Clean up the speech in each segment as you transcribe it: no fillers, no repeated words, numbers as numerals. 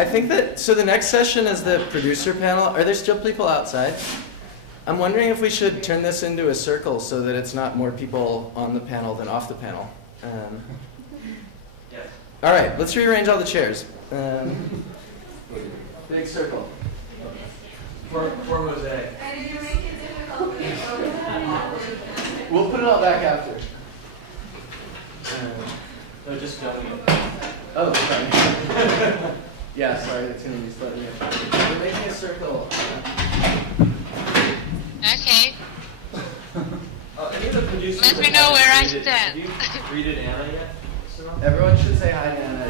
I think that, so the next session is the producer panel. Are there still people outside? I'm wondering if we should turn this into a circle so that it's not more people on the panel than off the panel. Yes. All right, let's rearrange all the chairs. Big circle. For mosaic. And did you make it difficult? We'll put it all back after. No, just filming it. Oh, sorry. Yeah, sorry, that's going to be slightly different. We're making a circle. Okay. Any of the producers Let me know where I stand. Have you greeted Anna yet? Simone? Everyone should say hi to Anna.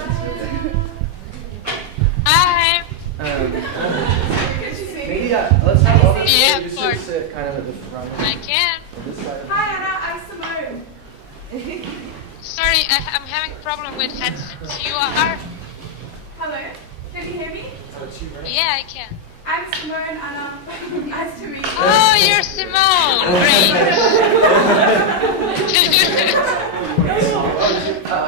Hi. Maybe let's have all the Yeah, of producers course. sit kind of at the front. I can. On this side. Hi Anna, I'm Simone. Sorry, I'm having a problem with headsets. You are? Hello, can you hear me? Oh, it's you, right? Yeah, I can. I'm Simone, Anna. Nice to meet you. Oh, you're Simone. Great.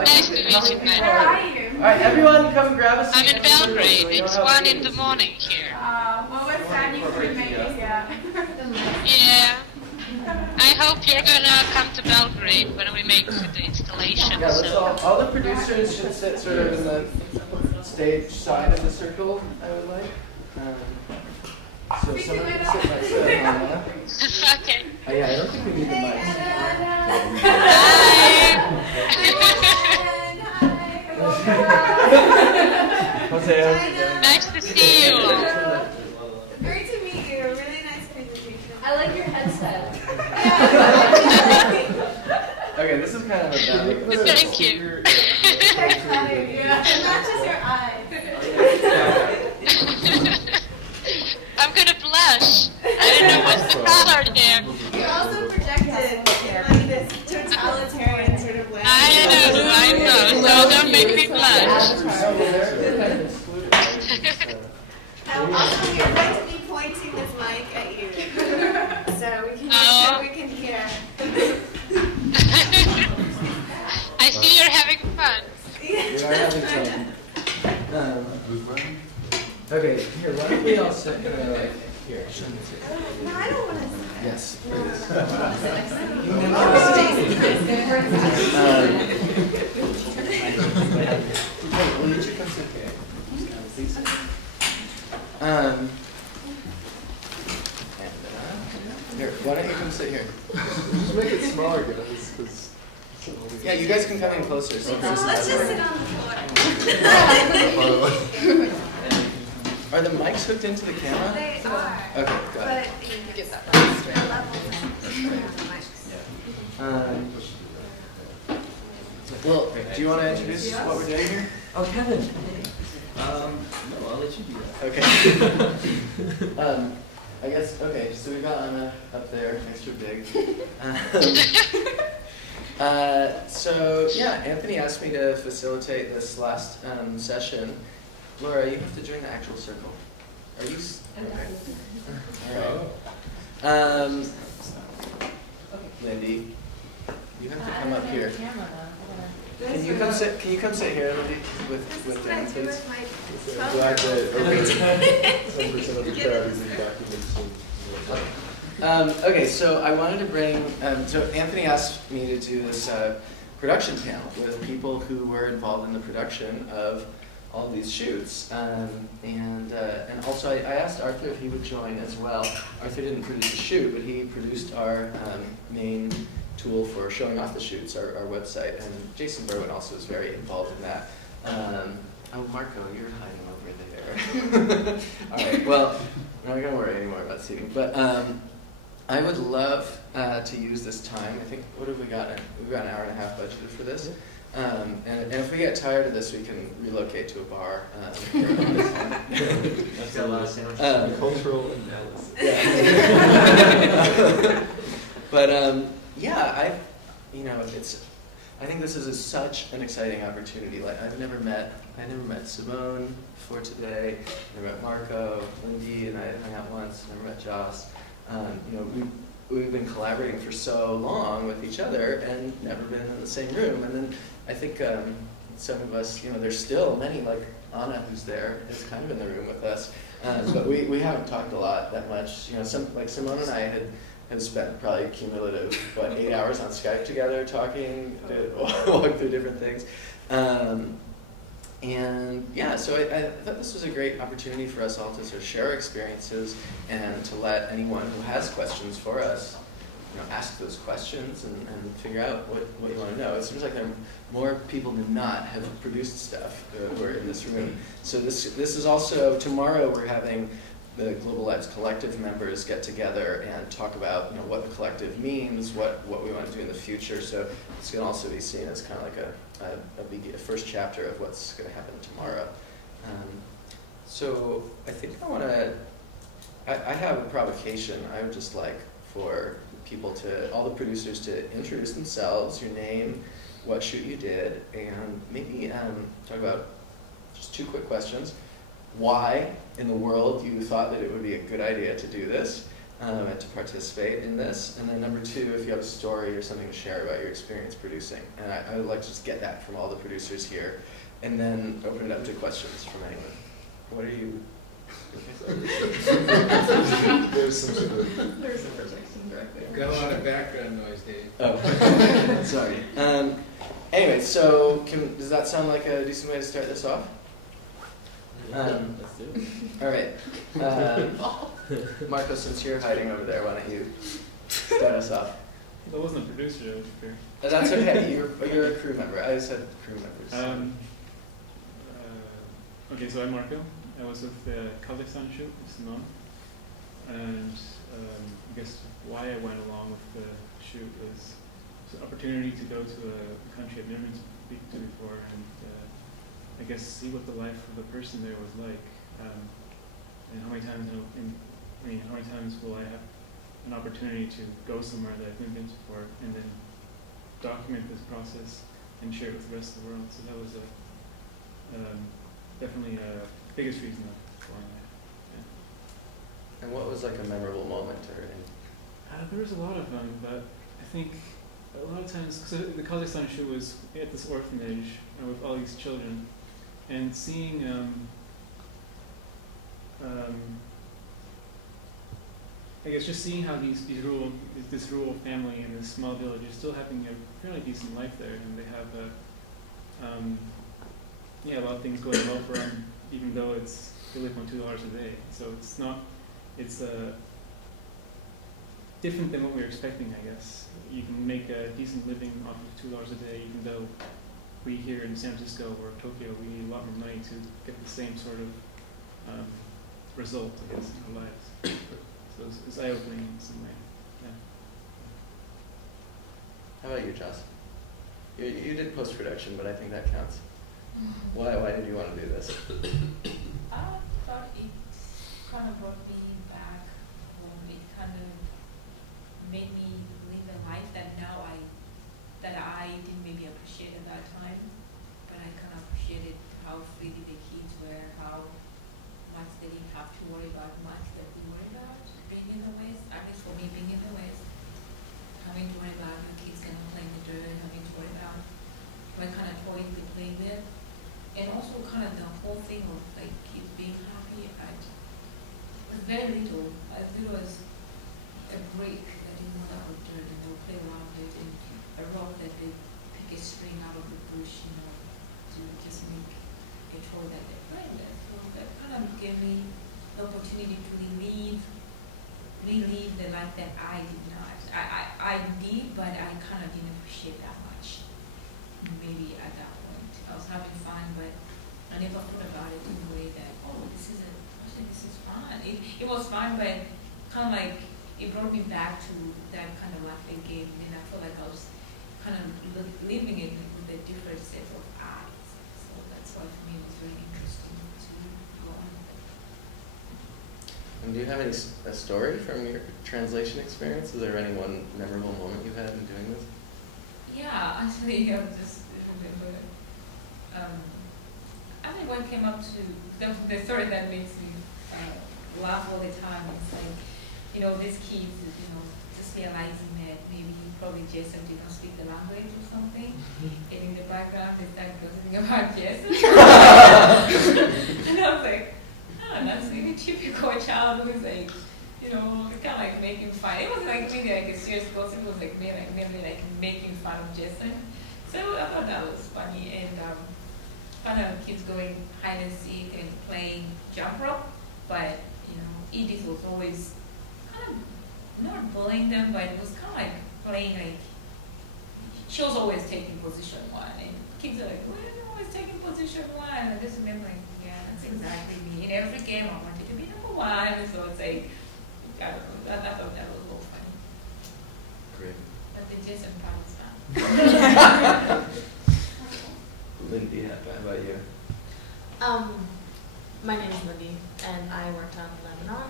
Nice to meet you, Where man. are you? All right, everyone, come grab a seat. I'm in Belgrade. It's 1 in the morning here. Well, we're sad you couldn't make it here. Yeah. I hope you're gonna come to Belgrade when we make the installation. Yeah, let's So. all the producers should sit sort of in the stage side of the circle, I would like. So someone can sit next to Anna. Okay. Oh, yeah, I don't think we need the mics. Jose, Nice to see you. Great to meet you. Really nice presentation. I like your headset. okay, this is kind of a bad. Thank you. Very funny. Yeah. And not just your eyes. I'm gonna blush. I don't know what's the color there. You're also projected in like this totalitarian sort of way. I know. So don't make me blush. Also, we are going to be pointing this mic at you, so we can make sure we can hear. I see you're having fun. We are having fun. Okay, here, why don't we all sit like here? No, I don't want to sit. Yes, please. Will you two come sit here? Please. Here, why don't you come sit here? Just make it smaller, guys. Yeah, you guys can come in closer. So Let's just sit on the floor. Are the mics hooked into the camera? They are. Okay, got But it. you get that Well, do you want to introduce what we're doing here? Oh, Kevin. No, I'll let you do that. Okay. I guess, okay, so we've got Anna up there, extra big. So, yeah, Anthony asked me to facilitate this last session. Laura, you have to join the actual circle. Are you? Okay. All right. Lindy, you have to come up here. Can you come sit? Can you come sit here, Lindy, with Dan, please? Glad that over 10% of the crowd is in documents. Okay, so I wanted to bring. So Anthony asked me to do this production panel with people who were involved in the production of all of these shoots, and also I asked Arthur if he would join as well. Arthur didn't produce the shoot, but he produced our main tool for showing off the shoots, our website, and Jason Berwin also was very involved in that. Oh, Marco, you're hiding over there. All right, well, I'm not going to worry anymore about seating, but I would love to use this time. I think, what have we got? We've got an hour and a half budgeted for this. And if we get tired of this, we can relocate to a bar. That's the last sandwich. Cultural analysis. Yeah. But yeah, I think this is such an exciting opportunity. Like I never met Simone before today. I never met Marco, Lindy, and I hung out once. Never met Joss. We've been collaborating for so long with each other and never been in the same room. And then I think some of us, there's still many like Anna, who's there, is kind of in the room with us. But we haven't talked a lot that much. You know, like Simone and I had spent probably cumulative, 8 hours on Skype together talking, to walk through different things. And yeah, so I thought this was a great opportunity for us all to sort of share our experiences and to let anyone who has questions for us, you know, ask those questions and figure out what you want to know. It seems like there are more people than not have produced stuff who are in this room. So this is also, tomorrow we're having the Global Lives Collective members get together and talk about, you know, what the collective means, what we want to do in the future. So this can also be seen as kind of like a first chapter of what's going to happen tomorrow. So I think I want to, I have a provocation. I would just like for people to, all the producers to introduce themselves, your name, what shoot you did, and maybe talk about just 2 quick questions. Why in the world you thought that it would be a good idea to do this and to participate in this. And then number 2, if you have a story or something to share about your experience producing. And I would like to just get that from all the producers here and then open it up to questions from anyone. What are you? There's some sort of... There's a projection directly. Got a lot of background noise, Dave. Oh, sorry. Anyway, so does that sound like a decent way to start this off? Let's do it. All right. Marco, since you're hiding over there, why don't you start us off? I wasn't a producer, to be fair. That's okay. You're a crew member. I said crew members. Okay, so I'm Marco. I was with the Kazakhstan shoot with Simone. And I guess why I went along with the shoot was an opportunity to go to a country I've never been to before and I guess see what the life of the person there was like. And how many times how many times will I have an opportunity to go somewhere that I've never been before and then document this process and share it with the rest of the world. So that was definitely a biggest reason of why I. Yeah. And what was like a memorable moment or anything? There was a lot of them, but I think a lot of times, so the Kazakhstan show was at this orphanage with all these children, and seeing I guess just seeing how this rural family in this small village is still having a fairly decent life there, and they have a lot of things going well for them, even though they live on $2 a day. So it's different than what we were expecting, I guess. You can make a decent living off of $2 a day, even though we here in San Francisco or Tokyo, we need a lot more money to get the same sort of result, I guess, in our lives. So it's eye-opening in some way. Yeah. How about you, Joss? You did post-production, but I think that counts. Why did you want to do this? I thought it kind of brought me back home. It kind of made me live a life that now I didn't maybe appreciate at that time, but I kind of appreciated how free the kids were, how much they didn't have to worry about much that we worry about being in the West. At least for me, being in the West, having to worry about the kids gonna play in the dirt, having to worry about what kind of toys they play with, and also kind of the whole thing of like kids being happy. It was very little, as little as a brick that is not out of dirt, and they'll play around with it, and a rock that they pick a string out of the bush, to just make a toy that they play with. So that kind of gave me the opportunity to relive the life that I did not. I did, but I kind of didn't appreciate that much. Maybe at that point, I was having fun, but I never thought about it in a way that, oh, this is fun. It was fun, but kind of like it brought me back to that kind of life again, and I felt like I was kind of living it with a different set of eyes. So that's why for me it was very interesting to go on with it. And do you have a story from your translation experience? Is there any one memorable moment you had in doing this? Yeah, actually, I just remember. I think what came up to the story that makes me laugh all the time. It's like, these kids, just realizing that that maybe probably Jason did not speak the language or something. And in the background, they started gossiping about Jason. And I was like, oh, that's really typical child who's like, you know, kind of like making fun. It was like really like a serious gossip. It was like mainly like making fun of Jason. So I thought that was funny, and kind of kids going hide and seek and playing jump rope, but you know, Edith was always kind of not bullying them, but it was kind of like playing like she was always taking position one, and kids are like, well, you're always taking position one. And I just remember like, yeah, that's exactly me. In every game, I wanted to be number one, and so it's like, I don't know, I thought that was a little funny. Great. But the Jason part was fun. Lindy, how about you? My name is Lindy, and I worked on Lebanon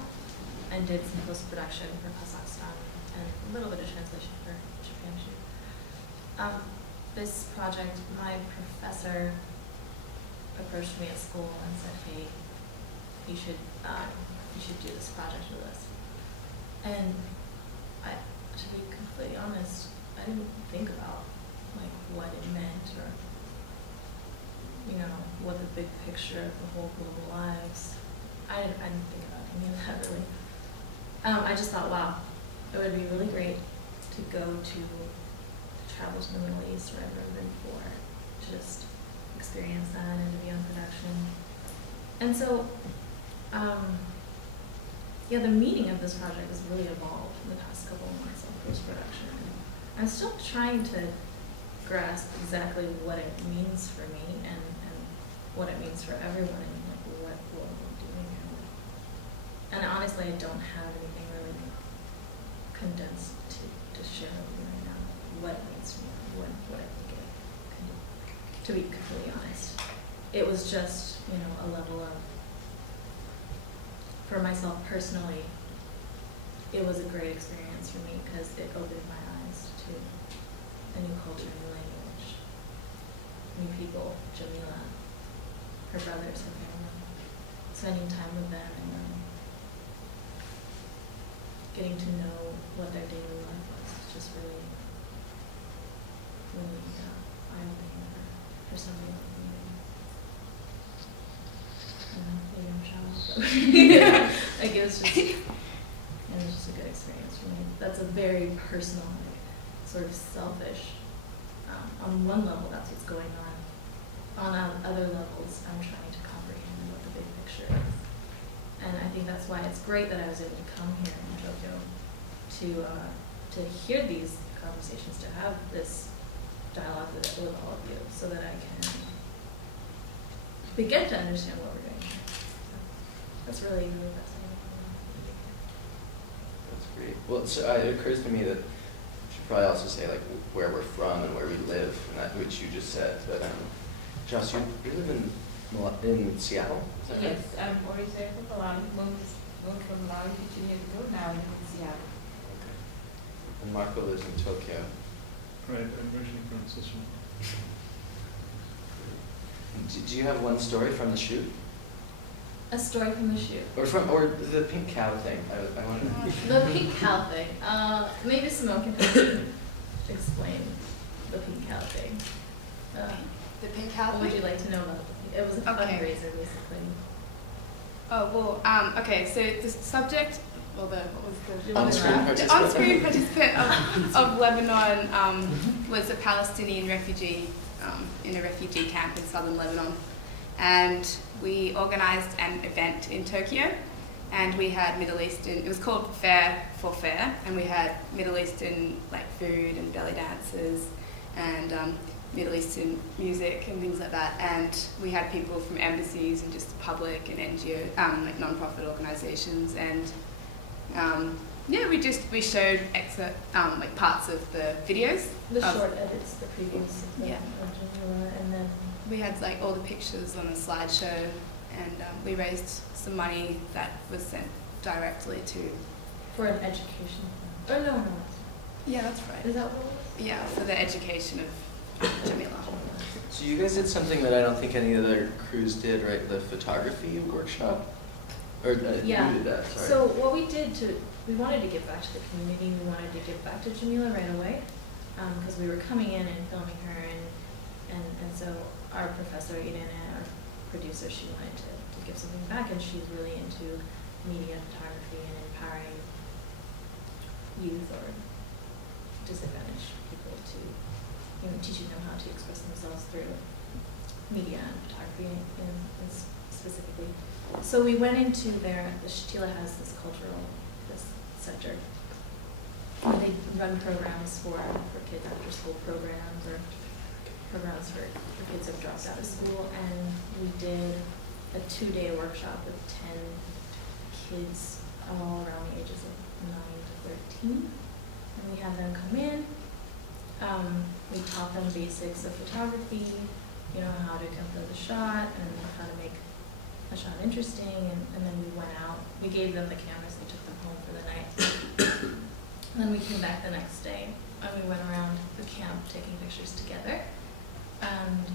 and did some post-production for Kazakhstan and a little bit of translation for Japan shoot. This project, my professor approached me at school and said, "Hey, you should do this project with us." And to be completely honest, I didn't think about like what it meant or what the big picture of the whole global lives. I didn't think about any of that really. I just thought, wow, it would be really great to travel to the Middle East where I've never been before, to just experience that and to be on production. And so, the meaning of this project has really evolved in the past couple of months of post-production. I'm still trying to grasp exactly what it means for me and what it means for everyone and like what we're doing here. And honestly, I don't have anything really condensed to share with you right now. What it means to me, what I think it can do. To be completely honest, it was just a level of, for myself personally, it was a great experience for me because it opened my eyes to a new culture, new language, new people. Jamila, her brothers, her family, spending time with them and getting to know what their daily life was, just really eye-opening for somebody like me. I don't know, maybe I'm shallow, but like it was just a good experience for me. That's a very personal, sort of selfish. On one level, that's what's going on. On other levels, I'm trying to comprehend what the big picture is. And I think that's why it's great that I was able to come here in Tokyo to hear these conversations, to have this dialogue with all of you, so that I can begin to understand what we're doing here. So that's really, really fascinating. That's great. Well, so it occurs to me that we should probably also say like where we're from and where we live, and that which you just said. But Joss, you live in Seattle, is that right? Yes, I'm originally from Malawi, moved from Malawi 15 years ago, now I live in Seattle. Okay. And Marco lives in Tokyo. Right, I'm originally from Switzerland. Do you have one story from the shoot? A story from the shoot. Or the pink cow thing? I want to The pink cow thing. Maybe Simone can help me explain the pink cow thing. The pink cow What would thing? you like to know about it? It was a fundraiser, basically. Oh, well, okay, so the subject, or the On-screen participant of Lebanon was a Palestinian refugee in a refugee camp in southern Lebanon. And we organized an event in Tokyo, and we had Middle Eastern, it was called Fair for Fair, and we had Middle Eastern like food and belly dancers and Middle Eastern music and things like that. And we had people from embassies and just the public and NGO, like non-profit organizations. And we showed like parts of the videos. The short edits, the previews. And then we had like all the pictures on a slideshow, and we raised some money that was sent directly to. for an education. Oh no. Yeah, that's right. Is that what it was? Yeah, for the education of Jamila. So you guys did something that I don't think any other crews did, right? The photography workshop. Or Yeah. who did that? Sorry. So what we did we wanted to give back to the community. We wanted to give back to Jamila right away because we were coming in and filming her, and so our professor, Irene, our producer, she wanted to give something back, and she's really into media photography and empowering youth or disadvantaged people to, teaching them how to express themselves through media and photography specifically. So we went into the Shtila has this center where they run programs for kids, after school programs or programs for kids who have dropped out of school, and we did a 2-day workshop with 10 kids all around the ages of 9 to 13, and we had them come in. We taught them basics of photography, how to compose a shot and how to make a shot interesting, and then we went out. We gave them the cameras, they took them home for the night. And then we came back the next day, and we went around the camp taking pictures together. And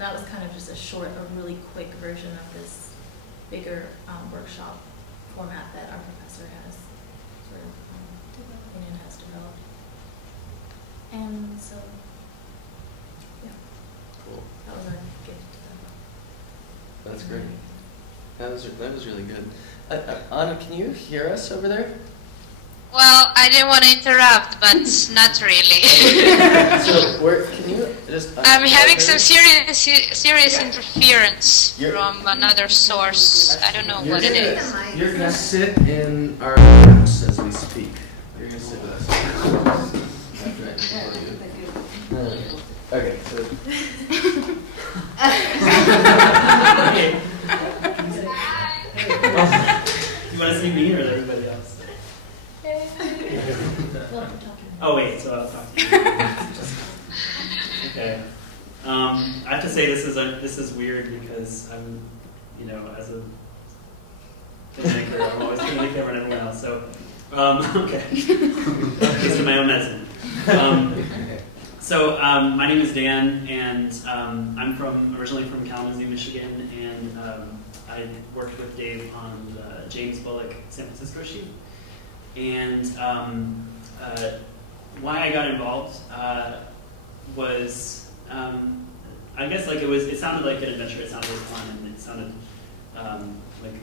that was kind of just a really quick version of this bigger workshop format that our professor has developed. And so, yeah. Cool. That was our gift to them. That's great. That was really good. Anna, can you hear us over there? Well, I didn't want to interrupt, but not really. So, can you just... I'm having some serious interference from another source. I don't know what it is. You're going to sit in our house as we speak. You're going to sit with us. That's right. Okay, so... You want to see me or everybody else? Oh wait, so I'll talk to you. Okay. I have to say this is weird because I'm, as a filmmaker, I'm always doing the camera and everyone else. So, okay. Just my own medicine. So my name is Dan, and I'm originally from Kalamazoo, Michigan, and I worked with Dave on the James Bullock San Francisco shoot. And why I got involved was, I guess it sounded like an adventure. It sounded like fun, and it sounded like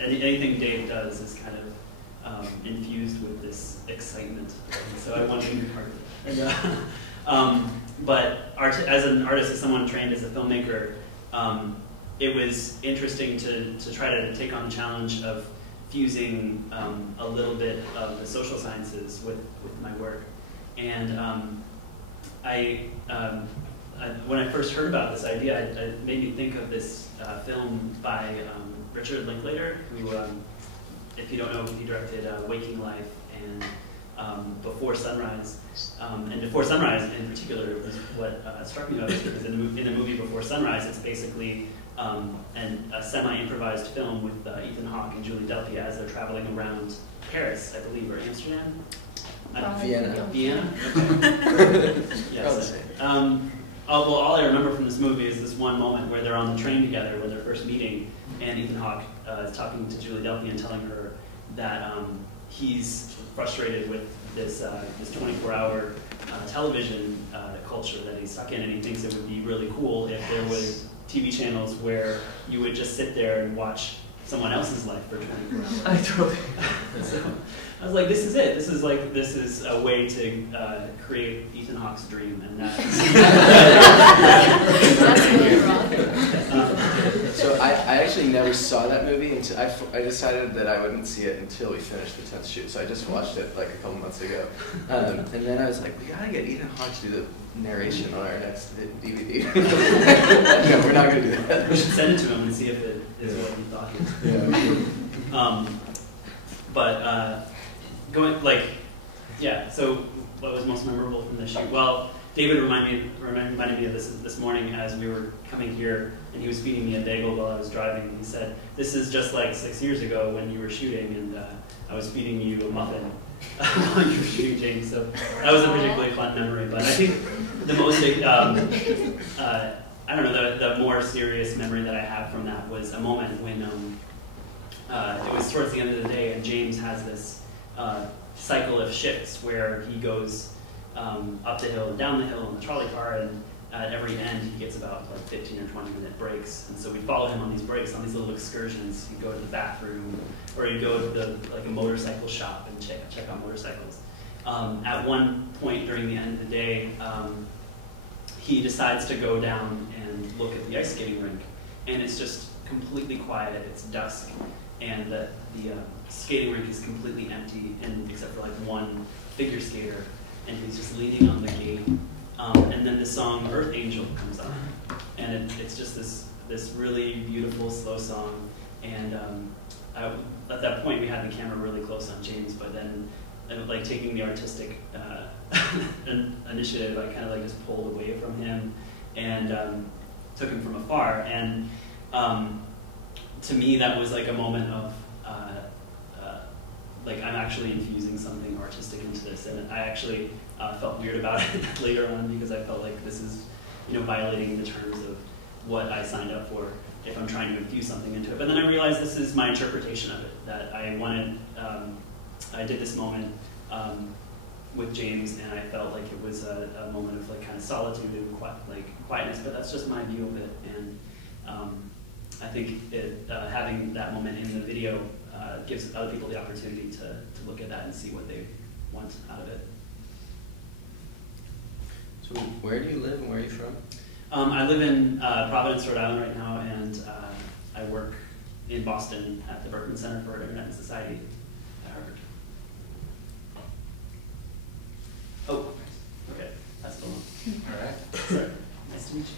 anything Dave does is kind of infused with this excitement. And so I wanted to be part of it. And, but as an artist, as someone trained as a filmmaker, it was interesting to try to take on the challenge of fusing a little bit of the social sciences with my work. And when I first heard about this idea, it made me think of this film by Richard Linklater, who, if you don't know, he directed Waking Life and Before Sunrise. And Before Sunrise, in particular, was what struck me about this, because in the movie Before Sunrise, it's basically a semi-improvised film with Ethan Hawke and Julie Delpy as they're traveling around Paris, I believe, or Amsterdam? Vienna. Vienna? Okay. Yes. Well, all I remember from this movie is this one moment where they're on the train together when they're first meeting, and Ethan Hawke is talking to Julie Delpy and telling her that he's frustrated with this 24-hour television culture that he's stuck in, and he thinks it would be really cool if there was TV channels where you would just sit there and watch someone else's life for 24 hours. I totally... So I was like, this is it. This is a way to create Ethan Hawke's dream, and So I actually never saw that movie until I decided that I wouldn't see it until we finished the 10th shoot. So I just watched it like a couple months ago, and then I was like, we gotta get Ethan Hawke to do the narration on our next DVD. No, we're not gonna do that. we should send it to him and see if it is what he thought. Yeah. But so what was most memorable from the shoot? Well, David reminded me of this morning as we were coming here, and he was feeding me a bagel while I was driving. He said, "This is just like 6 years ago when you were shooting, and I was feeding you a muffin while you were shooting, James." So that was a particularly fun memory. But I think the most, I don't know, the more serious memory that I have from that was a moment when it was towards the end of the day, and James has this cycle of shifts where he goes up the hill and down the hill in the trolley car, and at every end he gets about like 15 or 20-minute breaks. And so we'd follow him on these breaks, on these little excursions. He'd go to the bathroom, or he'd go to like a motorcycle shop and check out motorcycles. At one point during the end of the day, he decides to go down and look at the ice skating rink, and it's just completely quiet. It's dusk, and the skating rink is completely empty, and except for like one figure skater, and he's just leaning on the gate. And then the song "Earth Angel" comes on, and it's just this really beautiful slow song. And at that point, we had the camera really close on James, but then like taking the artistic initiative, I kind of like just pulled away from him and took him from afar. And to me, that was like a moment of like I'm actually infusing something artistic into this, and I actually felt weird about it later on, because I felt like this is, violating the terms of what I signed up for if I'm trying to infuse something into it. But then I realized this is my interpretation of it, that I wanted, I did this moment with James, and I felt like it was a moment of like kind of solitude and quietness, but that's just my view of it. And I think having that moment in the video gives other people the opportunity to look at that and see what they want out of it. So where do you live and where are you from? I live in Providence, Rhode Island right now, and I work in Boston at the Berkman Center for Internet and Society at Harvard. Oh, okay, that's the one. All right. Sorry. Nice to meet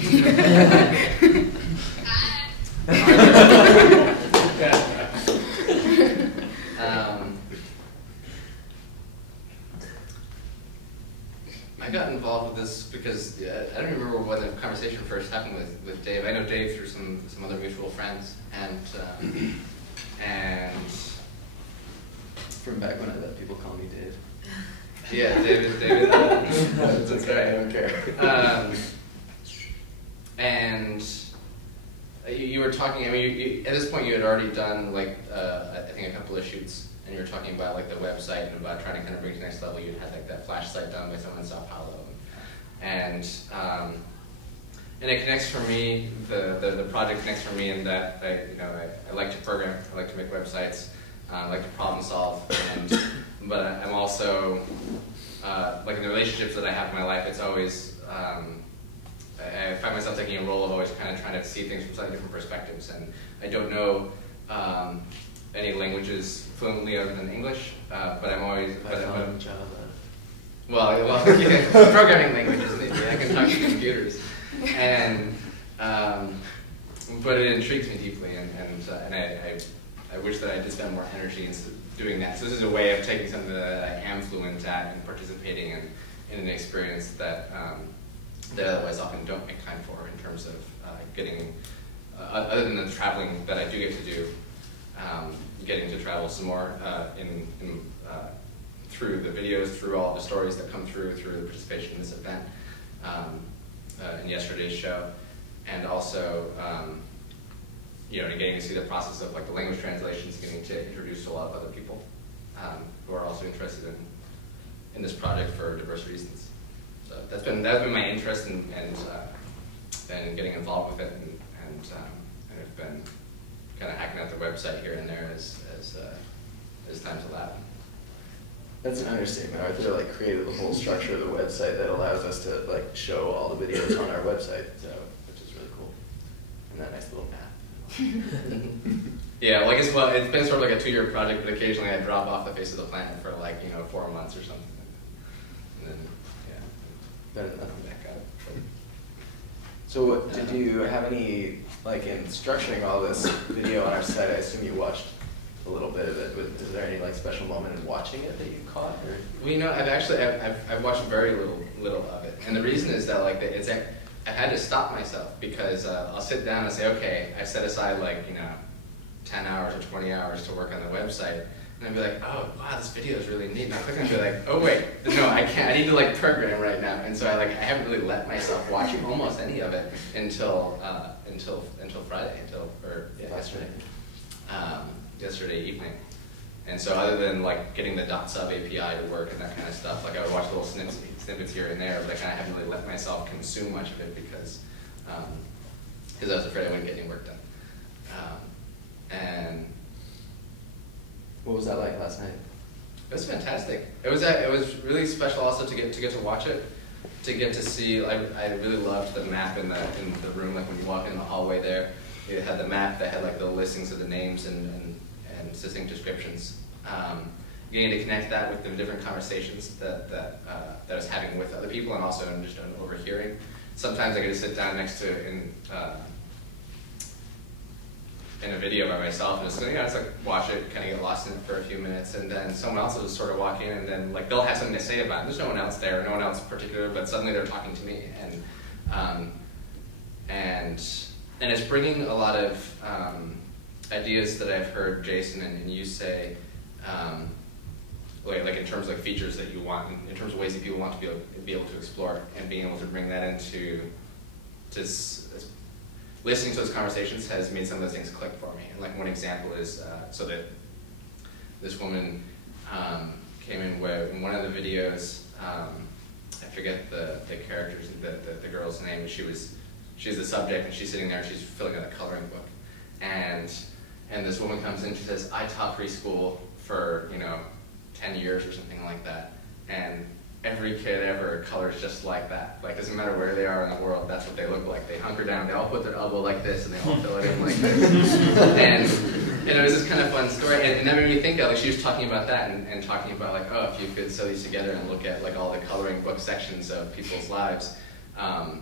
you. I got involved with this because I don't remember when the conversation first happened with Dave. I know Dave through some other mutual friends, and From back when I let people call me Dave. Yeah, David. That's okay, I don't care. And you were talking. I mean, at this point, you had already done like I think a couple of shoots, and you were talking about like the website and about trying to kind of bring it to the next level. You had like that flash site done by someone in Sao Paulo, and it connects for me. The project connects for me in that I like to program. I like to make websites. I like to problem solve, but I'm also like in the relationships that I have in my life. It's always I find myself taking a role of always kind of trying to see things from slightly different perspectives, and I don't know any languages fluently other than English, but I'm always Java. Well, yeah, programming languages maybe. I can talk to computers, and but it intrigues me deeply, and I wish that I did spend more energy in doing that. So this is a way of taking something that I am fluent at and participating in an experience that that I otherwise often don't make time for in terms of getting, other than the traveling that I do get to do, getting to travel some more through the videos, through all the stories that come through the participation in this event, in yesterday's show, and also getting to see the process of like the language translations, getting to introduce a lot of other people who are also interested in this project for diverse reasons. So that's been my interest in getting involved with it, and I've been kind of hacking out the website here and there as time's allowed. That's an understatement. Arthur like created the whole structure of the website that allows us to like show all the videos on our website, which is really cool. And that nice little map. Yeah, well, I guess it's been sort of like a 2-year project, but occasionally I drop off the face of the planet for like 4 months or something, and then Better than nothing back up. So did you have any, like in structuring all this video on our site, I assume you watched a little bit of it. Is there any like special moment in watching it that you caught? Or? Well, I've watched very little of it, and the reason is that like I've had to stop myself because I'll sit down and say, okay, I set aside like 10 hours or 20 hours to work on the website. And I'd be like, oh, wow, this video is really neat. And I'll click and be like, oh, wait, no, I can't. I need to like program right now. And so I haven't really let myself watch almost any of it until Friday, yesterday. yesterday evening. And so other than like getting the .sub API to work and that kind of stuff, like I would watch little snippets here and there, but I kind of haven't really let myself consume much of it because I was afraid I wouldn't get any work done. And What was that like last night? it was fantastic. It was really special also to get to watch it, to get to see. I really loved the map in the room. Like when you walk in the hallway there, it had the map that had like the listings of the names and succinct descriptions. Getting to connect that with the different conversations that I was having with other people, and also in just overhearing. Sometimes I get to sit down next to in a video by myself and just like watch it, kind of get lost in it for a few minutes, and then someone else will just sort of walk in, and then like they'll have something to say about it. There's no one else there, no one else in particular, but suddenly they're talking to me, and it's bringing a lot of ideas that I've heard Jason and you say, like in terms of like features that you want, in terms of ways that people want to be able to explore, and being able to bring that into listening to those conversations has made some of those things click for me. And like one example is, so that this woman came in where in one of the videos, I forget the character's, the girl's name, but she's the subject and she's sitting there and she's filling out a coloring book. And this woman comes in, she says, I taught preschool for, 10 years or something like that. And every kid ever colors just like that. Like, doesn't matter where they are in the world, that's what they look like. They hunker down, they all put their elbow like this, and they all fill it in like this. and it was this kind of fun story, and that made me think of, like, she was talking about that, and talking about, like, oh, if you could sew these together and look at, like, all the coloring book sections of people's lives, I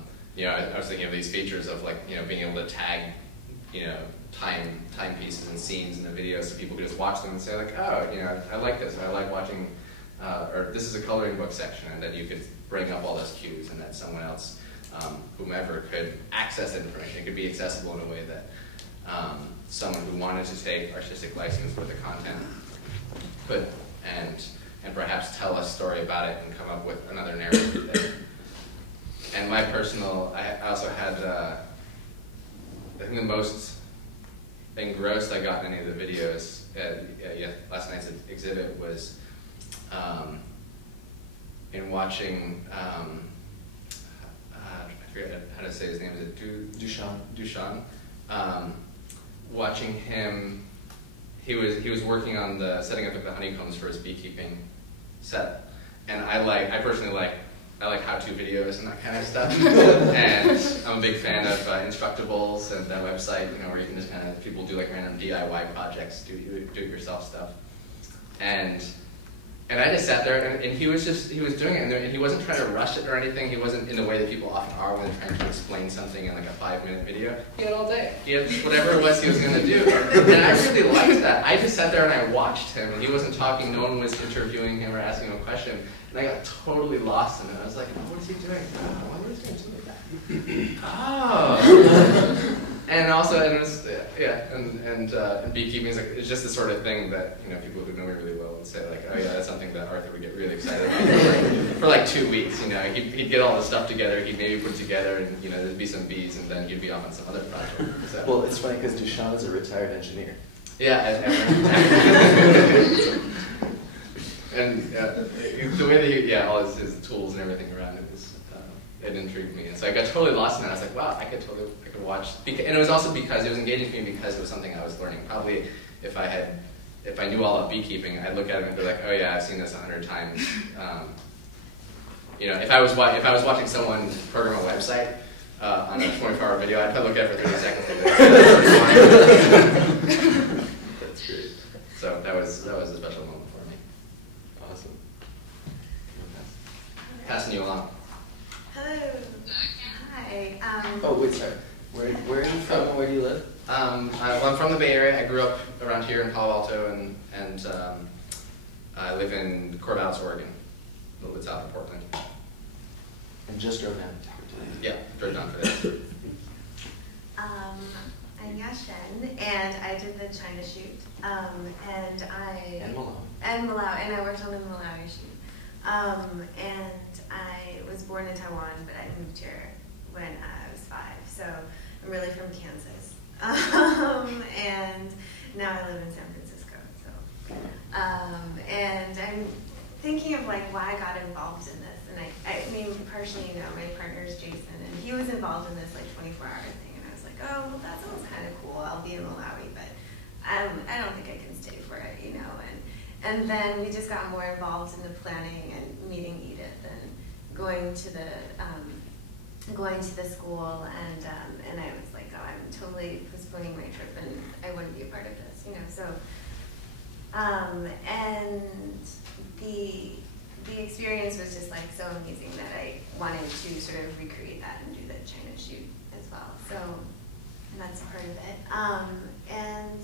was thinking of these features of, like, being able to tag, time pieces and scenes in the video so people could just watch them and say, like, oh, I like this, I like watching, or this is a coloring book section, and then you could bring up all those cues, and that someone else, whomever, could access that information. It could be accessible in a way that someone who wanted to take artistic license with the content could, and perhaps tell a story about it and come up with another narrative there. And my personal, I also had, I think the most engrossed I got in any of the videos at last night's exhibit was in watching, I forget how to say his name, is it Dushan? Watching him, he was working on the setting up of the honeycombs for his beekeeping set, and I personally like how-to videos and that kind of stuff, and I'm a big fan of Instructables and that website, where you can just kind of, people do like random DIY projects, do-it-yourself stuff, and I just sat there, and he was doing it, and he wasn't trying to rush it or anything. He wasn't in the way that people often are when they're trying to explain something in like a 5-minute video. He had all day. He had whatever it was he was going to do. And I really liked that. I just sat there and I watched him, and he wasn't talking. No one was interviewing him or asking him a question. And I got totally lost in it. I was like, oh, what is he doing? Oh, I wonder what he's going to do like that. Oh. And also, and it was, and beekeeping is like, it's just the sort of thing that, people who know me really well would say, like, oh yeah, that's something that Arthur would get really excited about for like 2 weeks, he'd get all the stuff together, he'd maybe put together, and, there'd be some bees, and then he'd be off on some other project. So. Well, it's funny because Dushan is a retired engineer. Yeah, and the way that all his tools and everything around it was, it intrigued me, and so I got totally lost in that. I was like, wow, I could watch, and it was also because it was engaging to me because it was something I was learning. Probably if I knew all about beekeeping, I'd look at it and be like, oh yeah, I've seen this 100 times. If I was watching someone program a website on a 24-hour video, I'd probably look at it for 30 seconds. That's great. So that was a special moment for me. Awesome. Passing you along. Hello. Hi. Oh, wait, sorry. Where are you from and where do you live? I'm from the Bay Area. I grew up around here in Palo Alto, and I live in Corvallis, Oregon, a little bit south of Portland. And just drove down. Yeah, drove down for this. I'm Yashen, and I did the China shoot, and Malawi, and I worked on the Malawi shoot. And I was born in Taiwan, but I moved here when I was 5, so I'm really from Kansas. And now I live in San Francisco. And I'm thinking of like why I got involved in this. And I mean, partially, you know, my partner's Jason, and he was involved in this like 24-hour thing. And I was like, oh, well, that sounds kind of cool. I'll be in Malawi, but I don't think I can stay for it, you know. And then we just got more involved in the planning and meeting Edith and going to the school, and I was like, oh, I'm totally postponing my trip, and I wouldn't be a part of this, you know. So, and the experience was just like so amazing that I wanted to sort of recreate that and do the China shoot as well. So that's part of it. And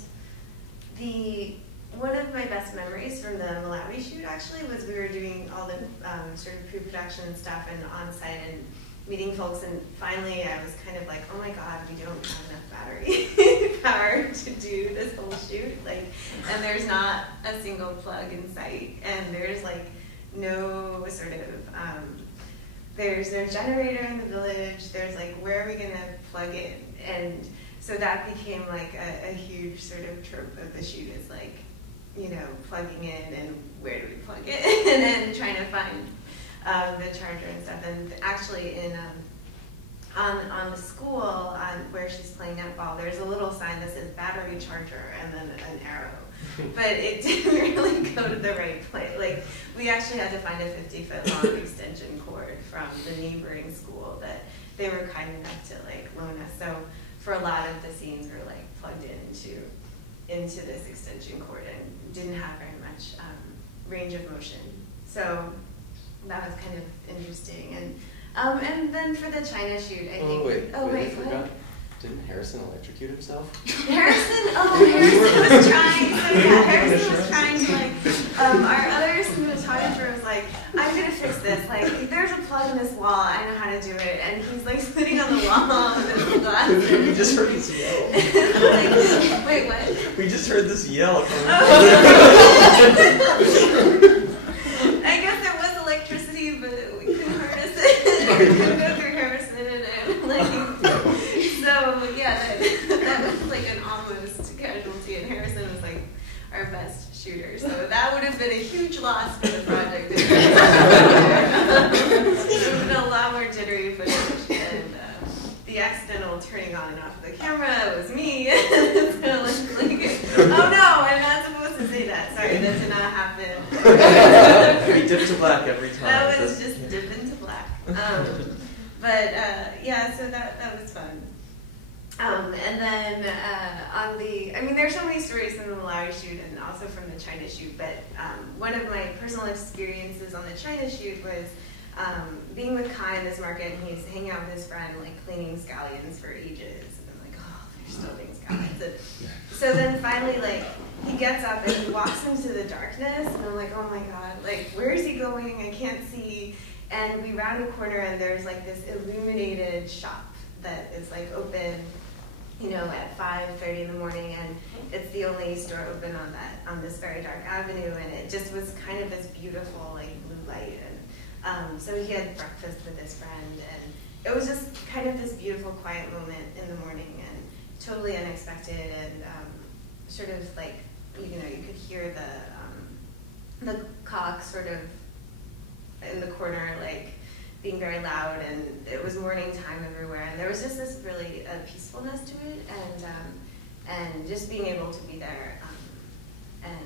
one of my best memories from the Malawi shoot actually was we were doing all the sort of pre-production stuff and on-site and meeting folks, and finally I was kind of like, oh my god, we don't have enough battery power to do this whole shoot, like, and there's not a single plug in sight, and there's like no sort of there's no generator in the village, there's like, where are we gonna plug in? And so that became like a huge sort of trope of the shoot, is like, you know, plugging in, and where do we plug it? And then trying to find the charger and stuff. And actually on the school, where she's playing netball, there's a little sign that says battery charger and then an arrow. But it didn't really go to the right place. Like, we actually had to find a 50-foot long extension cord from the neighboring school that they were kind enough to like loan us. So for a lot of the scenes, we were like plugged into this extension cord and didn't have very much range of motion. So that was kind of interesting. And then for the China shoot, I think. Wait, I forgot. Didn't Harrison electrocute himself? Harrison was trying. So yeah, Harrison was trying to like. Our other cinematographer was like, I'm gonna fix this. Like, there's a plug in this wall. I know how to do it. And he's like sitting on the wall with his glasses. We just heard this yell. Like, wait, what? We just heard this yell coming. I guess there was electricity, but we couldn't harness it. It couldn't go through Harrison, and like, so yeah, that was like an almost casualty, and Harrison was like our best shooter, so that would have been a huge loss for the project. It would have been a lot more jittery footage, and the accidental turning on and off of the camera was me. So like, oh no, I'm not supposed to say that. Sorry, that did not happen. We dip to black every time. That was just dip into black. But yeah, so that was fun. And then there's so many stories from the Malawi shoot and also from the China shoot, but one of my personal experiences on the China shoot was being with Kai in this market, and he's hanging out with his friend, like cleaning scallions for ages. And I'm like, oh, they're still being scallions. And so then finally, like, he gets up and he walks into the darkness, and I'm like, oh my god, like, where is he going? I can't see. And we round a corner, and there's like this illuminated shop that is like open, you know, at 5:30 in the morning, and it's the only store open on this very dark avenue, and it just was kind of this beautiful like blue light. And so he had breakfast with his friend, and it was just kind of this beautiful quiet moment in the morning, and totally unexpected, and sort of like, you know, you could hear the cock sort of in the corner, like being very loud, and it was morning time everywhere, and there was just this really peacefulness to it, and just being able to be there, and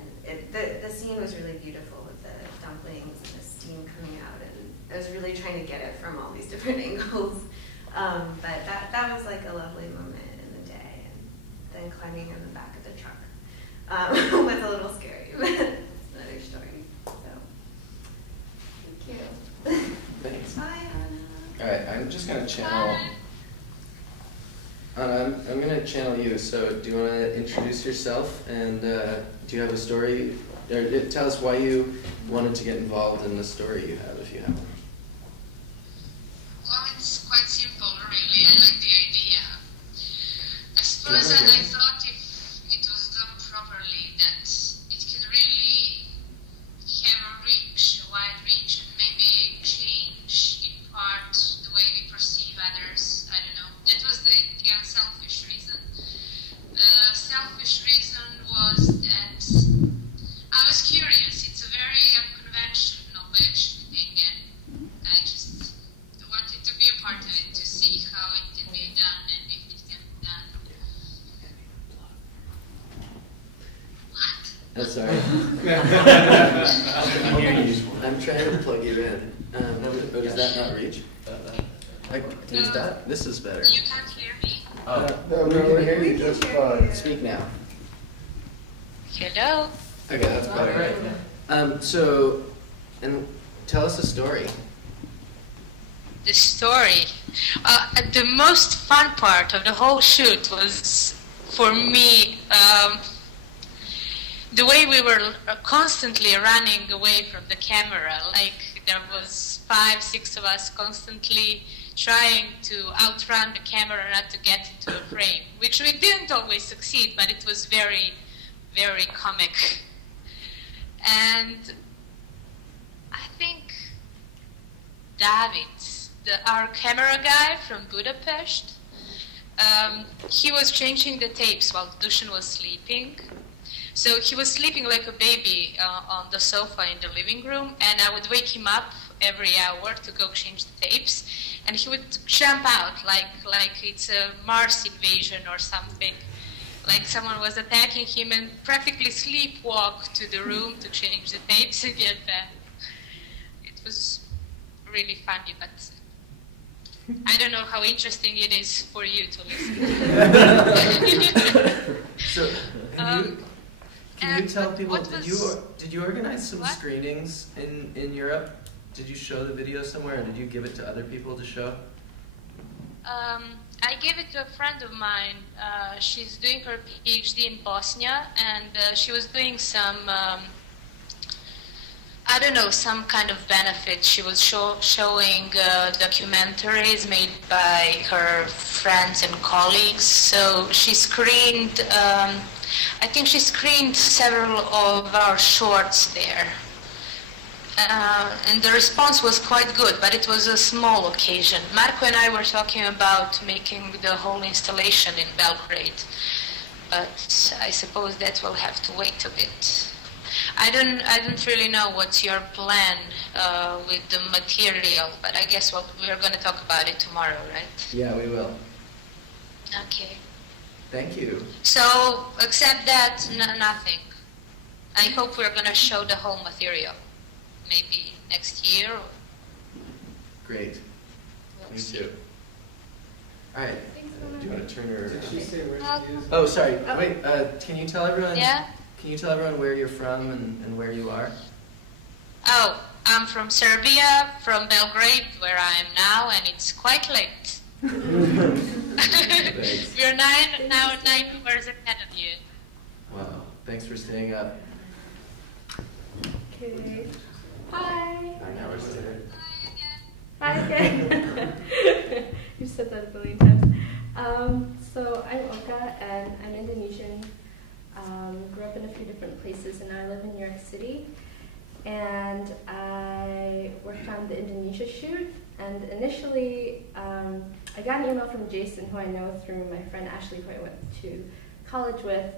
the scene was really beautiful with the dumplings and the steam coming out, and I was really trying to get it from all these different angles, but that was like a lovely moment in the day, and then climbing in the back of the truck was a little scary, but it's another story. So thank you. Thanks. Bye, Anna. All right, I'm just going to channel. Anna, I'm going to channel you. So, do you want to introduce yourself, and do you have a story? Or tell us why you wanted to get involved in the story you have, if you have one. Well, it's quite simple, really. I like the idea. I suppose that I thought if it was done properly, that it can really have a wide reach, and maybe change in part the way we perceive others. I don't know. That was the selfish reason. The selfish reason was that I was curious. It's a very unconventional way of shooting, and I just wanted to be a part of it to see how it can be done and if it can be done. What? Oh, sorry. I'm trying to plug you in. Oh, does that not reach? Is that? This is better. You can't hear me? No, we can hear you just fine. Speak now. Hello? Okay, that's better. So, and tell us a story. The story. The most fun part of the whole shoot was, for me, the way we were constantly running away from the camera. Like, there was 5, 6 of us constantly trying to outrun the camera not to get into a frame, which we didn't always succeed, but it was very, very comic. And I think David, our camera guy from Budapest, he was changing the tapes while Dusan was sleeping. So he was sleeping like a baby on the sofa in the living room, and I would wake him up every hour to go change the tapes, and he would jump out like it's a Mars invasion or something, like someone was attacking him, and practically sleepwalk to the room to change the tapes and get back. It was really funny, but I don't know how interesting it is for you to listen. So, can you tell people, did you organize some screenings in Europe? Did you show the video somewhere, or did you give it to other people to show? I gave it to a friend of mine. She's doing her PhD in Bosnia, and she was doing some, I don't know, some kind of benefit. She was showing documentaries made by her friends and colleagues. So she screened, I think she screened several of our shorts there. And the response was quite good, but it was a small occasion. Marco and I were talking about making the whole installation in Belgrade, but I suppose that will have to wait a bit. I don't really know what's your plan with the material, but I guess we're going to talk about it tomorrow, right? Yeah, we will. Okay. Thank you. So, except that, nothing. I hope we're going to show the whole material. Maybe next year. Great. Me too. All right. Do you want to turn your? Did she say where she is? Oh, sorry. Wait. Can you tell everyone? Yeah. Can you tell everyone where you're from and where you are? Oh, I'm from Serbia, from Belgrade, where I am now, and it's quite late. We're 9 hours ahead of you. Wow. Thanks for staying up. Okay. Hi. 9 hours later. Hi again. You've said that a billion times. So I'm Oka, and I'm Indonesian. Grew up in a few different places, and I live in New York City. And I worked on the Indonesia shoot. And initially, I got an email from Jason, who I know through my friend Ashley, who I went to college with,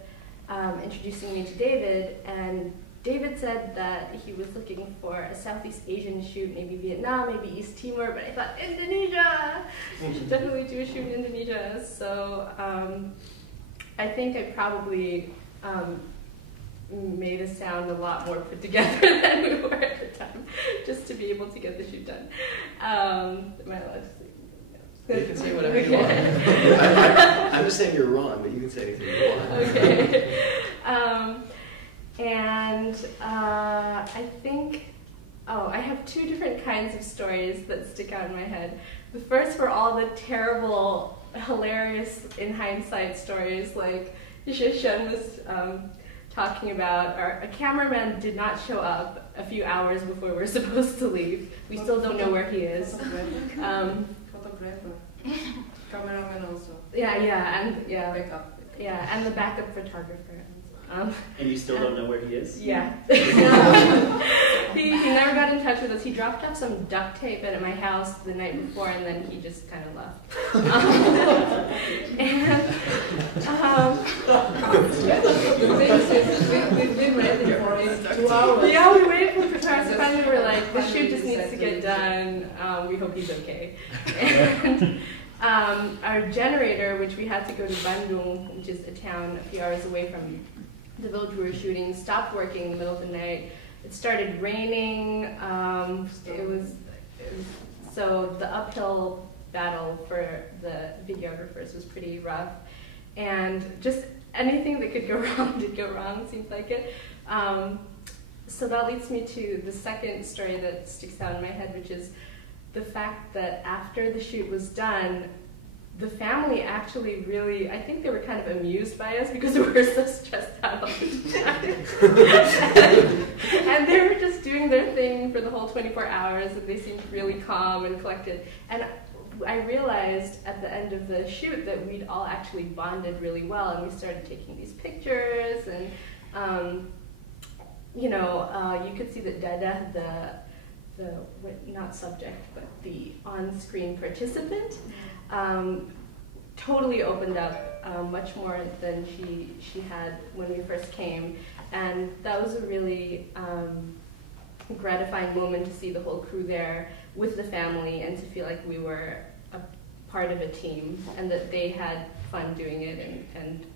introducing me to David. And David said that he was looking for a Southeast Asian shoot, maybe Vietnam, maybe East Timor, but I thought, Indonesia! You should definitely do a shoot in Indonesia. So I think I probably made us sound a lot more put together than we were at the time, just to be able to get the shoot done. Am I allowed to say? You can say whatever you want. I'm just saying you're wrong, but you can say anything you want. Okay. And I think, I have 2 different kinds of stories that stick out in my head. The first were all the terrible, hilarious, in hindsight stories, like Shen was talking about. A cameraman did not show up a few hours before we were supposed to leave. We still don't know where he is. Photographer. Cameraman also. Yeah, Backup. Yeah, and the backup photographer. And you still don't know where he is? Yeah. He never got in touch with us. He dropped off some duct tape at my house the night before, and then he just kind of left. We've been ready for it hours. Yeah, we waited for Patrice, and finally we're like, the shoot just needs to get done. We hope he's okay. And our generator, which we had to go to Bandung, which is a town a few hours away from the village we were shooting, stopped working in the middle of the night. It started raining. So the uphill battle for the videographers was pretty rough, and just anything that could go wrong did go wrong. It seems like it. So that leads me to the second story that sticks out in my head, which is the fact that after the shoot was done, the family actually really, I think they were kind of amused by us because we were so stressed out all the time. And they were just doing their thing for the whole 24 hours, and they seemed really calm and collected. And I realized at the end of the shoot that we'd all actually bonded really well, and we started taking these pictures, and you could see that Dada, not subject, but the on-screen participant, totally opened up much more than she had when we first came, and that was a really gratifying moment to see the whole crew there with the family and to feel like we were a part of a team and that they had fun doing it, and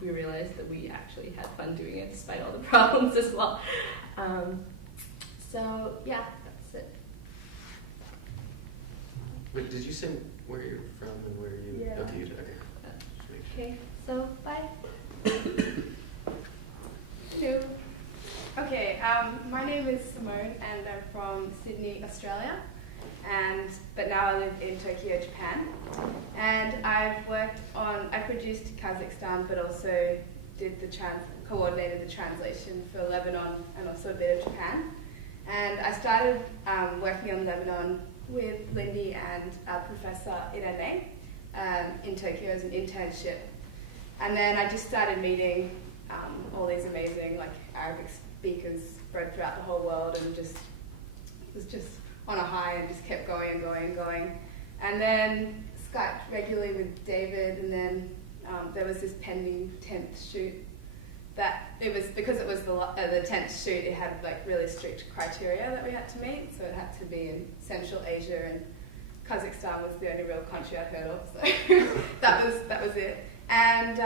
we realized that we actually had fun doing it despite all the problems as well. So yeah, that's it. Wait, did you say where you're from and where you? Yeah. Okay, you did. Okay. Okay, so bye. Hello. Okay, my name is Simone, and I'm from Sydney, Australia, but now I live in Tokyo, Japan. And I produced Kazakhstan, but also coordinated the translation for Lebanon and also a bit of Japan. And I started working on Lebanon with Lindy and Professor Irene in Tokyo as an internship. And then I just started meeting all these amazing Arabic speakers spread throughout the whole world, and was just on a high and just kept going and going and going. And then Skyped regularly with David, and then there was this pending 10th shoot that because it was the 10th shoot, it had really strict criteria that we had to meet, so it had to be in Central Asia, and Kazakhstan was the only real country I'd heard of, so that was it. And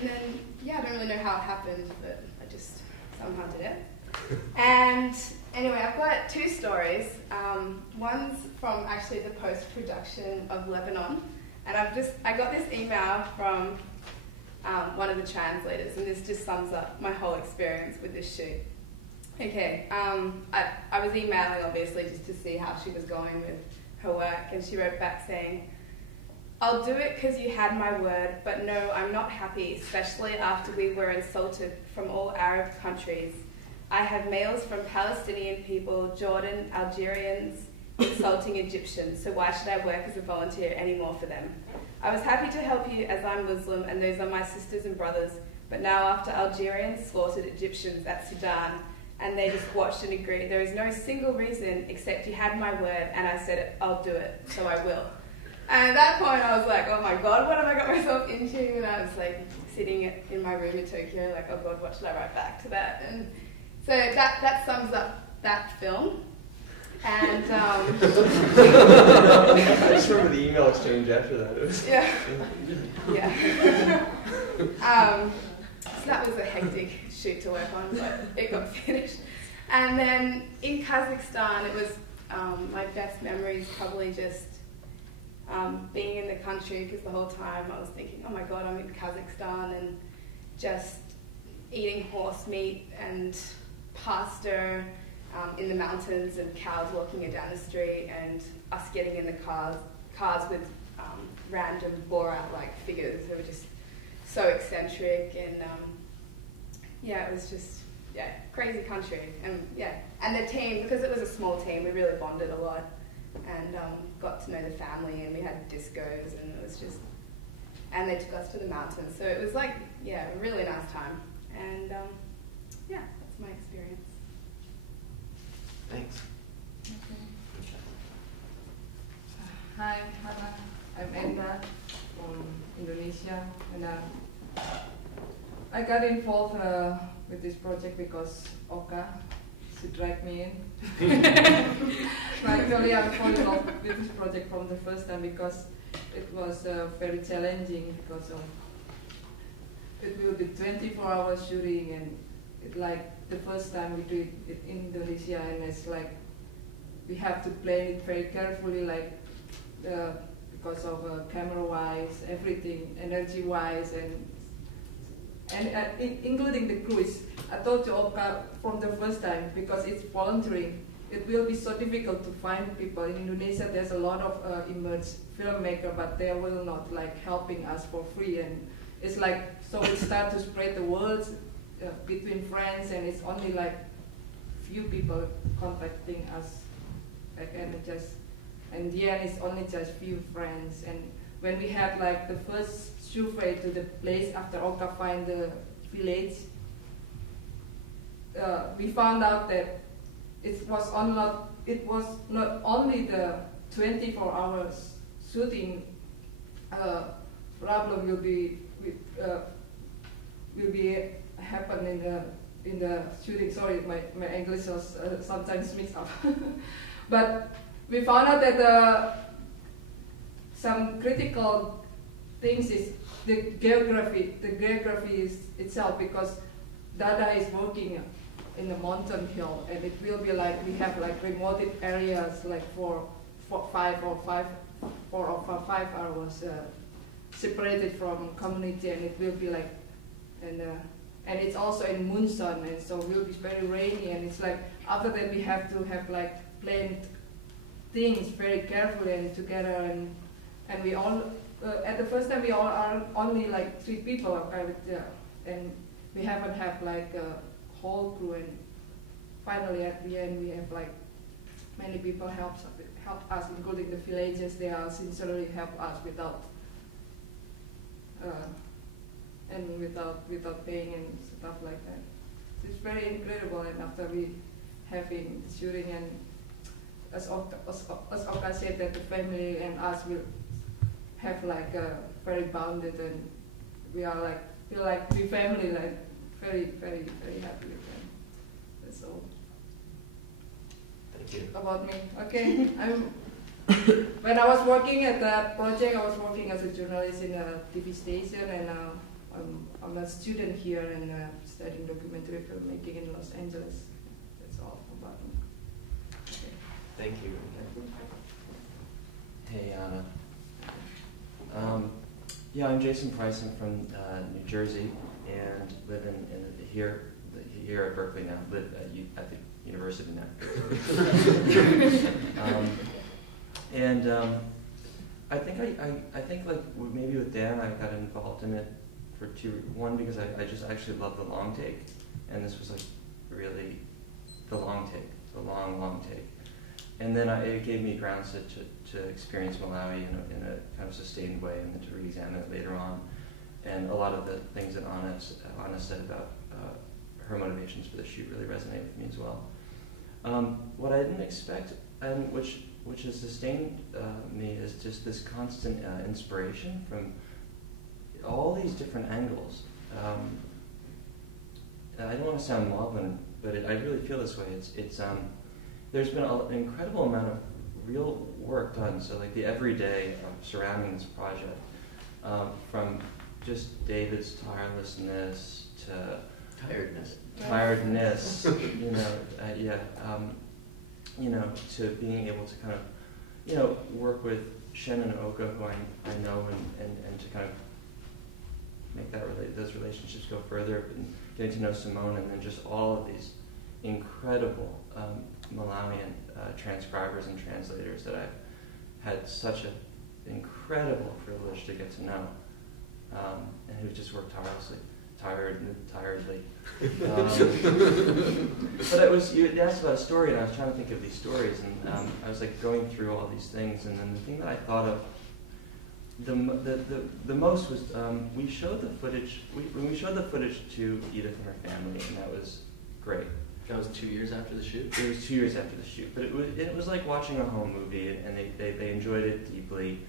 then I don't really know how it happened, but I just somehow did it. And anyway, I've got two stories. One's from actually the post-production of Lebanon, and I got this email from one of the translators, and this just sums up my whole experience with this shoot. Okay, I was emailing obviously just to see how she was going with her work, and she wrote back saying, "I'll do it because you had my word, but no, I'm not happy, especially after we were insulted from all Arab countries. I have mails from Palestinian people, Jordan, Algerians, insulting Egyptians, so why should I work as a volunteer anymore for them? I was happy to help you as I'm Muslim and those are my sisters and brothers, but now after Algerians slaughtered Egyptians at Sudan, and they just watched and agreed, there is no single reason except you had my word and I said, I'll do it, so I will." And at that point I was like, oh my God, what have I got myself into? And I was sitting in my room in Tokyo, oh God, what should I write back to that? And so that sums up that film. And I just remember the email exchange after that. It was yeah. So that was a hectic shoot to work on, but it got finished. And then in Kazakhstan, it was my best memories probably just being in the country, because the whole time I was thinking, oh my God, I'm in Kazakhstan, and just eating horse meat and pasta in the mountains, and cows walking it down the street, and us getting in the cars with random Borat-like figures who were just so eccentric, and it was just crazy country, and the team, because it was a small team, we really bonded a lot, and got to know the family, and we had discos, and it was just, and they took us to the mountains, so it was a really nice time, and that's my experience. Thanks. Hi, Hannah. I'm Enda from Indonesia, and I I got involved with this project because Oka, she dragged me in. So actually, I fell in love with this project from the first time because it was very challenging because of it will be 24-hour shooting, and it like the first time we do it in Indonesia, and it's like we have to play it very carefully, like because of camera-wise, everything, energy-wise, and including the crews. I told you Oka from the first time because it's volunteering. It will be so difficult to find people in Indonesia. There's a lot of emerged filmmakers, but they will not like helping us for free, and it's like so we start to spread the word between friends, and it's only like few people contacting us, like, and it just, and the end it's only just few friends. And when we had like the first survey to the place after Oka find the village, we found out that it was not only the 24 hours shooting problem will be happen in the shooting. Sorry, my English was sometimes mixed up. But we found out that some critical things is the geography. The geography is itself, because Dada is working in a mountain hill, and it will be like we have like remote areas like for 4 or 5 hours separated from community, and it will be like, and it's also in monsoon, and so it will be very rainy, and it's like after that we have to have like planned things very carefully and together, and we all at the first time we all are only like 3 people, and we haven't have like a whole crew, and finally at the end we have like many people help us, including the villagers. They are sincerely help us without paying and stuff like that. So it's very incredible. And after we having the shooting, and as Oka said, that the family and us will have like very bounded, and we are like feel like we family, like very very very happy with them. That's all. Thank you. About me. Okay, when I was working at that project, I was working as a journalist in a TV station, and I'm a student here and studying documentary filmmaking in Los Angeles. That's all about me. Okay. Thank you. Hey, Anna. Yeah, I'm Jason Price. I'm from New Jersey and live here at Berkeley now. Live at the university now. I think like maybe with Dan, I got involved in it for one because I just actually love the long take, and this was like really the long take, the long take, and then it gave me grounds to experience Malawi in a kind of sustained way, and then to re-examine it later on, and a lot of the things that Anna said about her motivations for the shoot really resonate with me as well. What I didn't expect, and which has sustained me, is just this constant inspiration from all these different angles. I don't want to sound maudlin, but I really feel this way. There's been an incredible amount of real work done. So like the everyday surrounding this project, from just David's tirelessness to tiredness, to being able to kind of, work with Shen and Oka, who I know, and to kind of make those relationships go further, and getting to know Simone, and then just all of these incredible Malawian transcribers and translators that I've had such an incredible privilege to get to know, and who just worked tiredly. But you asked about a story, and I was trying to think of these stories, and I was like going through all these things, and then the thing that I thought of the most was we showed the footage. When we showed the footage to Edith and her family, and that was great. That was 2 years after the shoot? It was 2 years after the shoot, but it was like watching a home movie, and they enjoyed it deeply.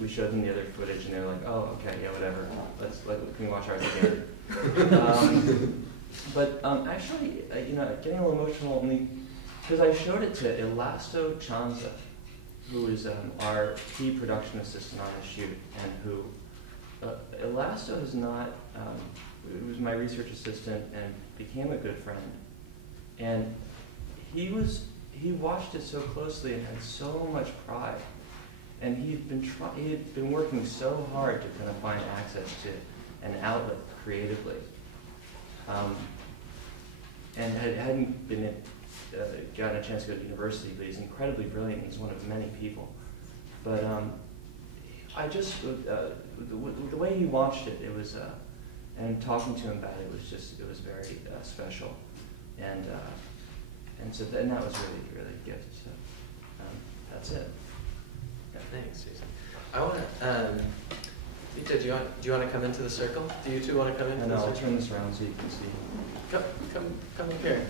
We showed them the other footage, and they were like, "Oh, okay, yeah, whatever. Can we watch ours again?" But actually, getting a little emotional only because I showed it to Elasto Chanza, who is our key production assistant on the shoot, and who Elasto has not. Was my research assistant and became a good friend, and he watched it so closely and had so much pride, and he had been working so hard to kind of find access to an outlet creatively, and hadn't been gotten a chance to go to university, but he's incredibly brilliant. He's one of many people, but I just the way he watched it, it was. And talking to him about it was very special, and so then that was really a gift. So that's it. Yeah, thanks, Jason. I want to. Vita, do you want to come into the circle? Do you two want to come into the circle? I'll turn this around so you can see. Come up here.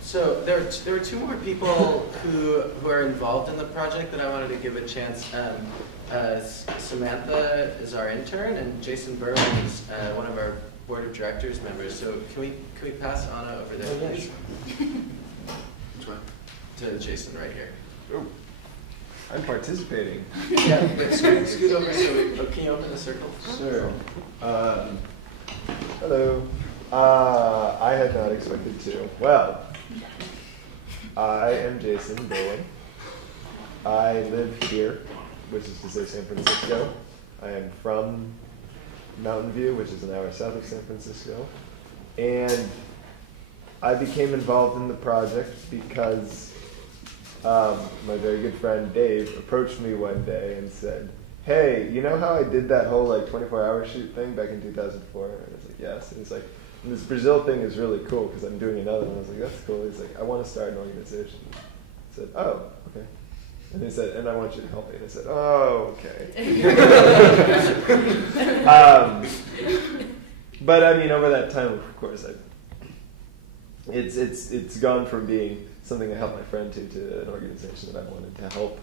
So there were two more people who are involved in the project that I wanted to give a chance. Samantha is our intern, and Jason Berwin is one of our board of directors members. So can we pass Anna over there, please? Which one? To Jason right here. Oh, I'm participating. Yeah, but scoot over. Can you open the circle? Sure. Hello. I had not expected to. Well, I am Jason Berwin. I live here, which is to say San Francisco. I am from Mountain View, which is an hour south of San Francisco. And I became involved in the project because my very good friend Dave approached me one day and said, hey, you know how I did that whole 24-hour shoot thing back in 2004? And I was like, yes. And he's like, this Brazil thing is really cool because I'm doing another one. I was like, that's cool. He's like, I want to start an organization. I said, oh, okay. And he said, and I want you to help me. And I said, oh, okay. But I mean, over that time, of course, it's gone from being something I helped my friend to an organization that I wanted to help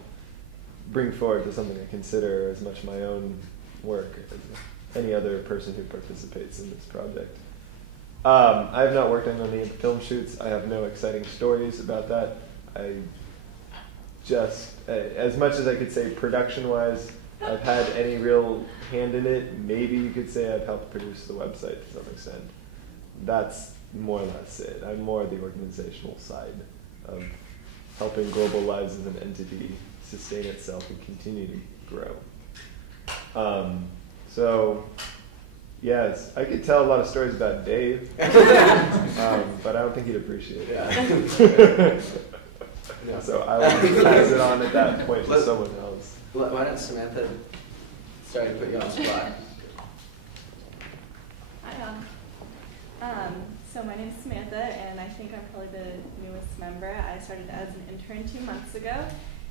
bring forward to something I consider as much my own work as any other person who participates in this project. I have not worked on any of the film shoots. I have no exciting stories about that. I just, as much as I could say production-wise, I've had any real hand in it. Maybe you could say I've helped produce the website to some extent. That's more or less it. I'm more the organizational side of helping Global Lives as an entity sustain itself and continue to grow. So, yes, I could tell a lot of stories about Dave, but I don't think he'd appreciate it. Yeah. So I will pass it on at that point to someone else. Why don't Samantha, sorry to put you on the spot. Hi, so my name is Samantha, and I think I'm probably the newest member. I started as an intern 2 months ago,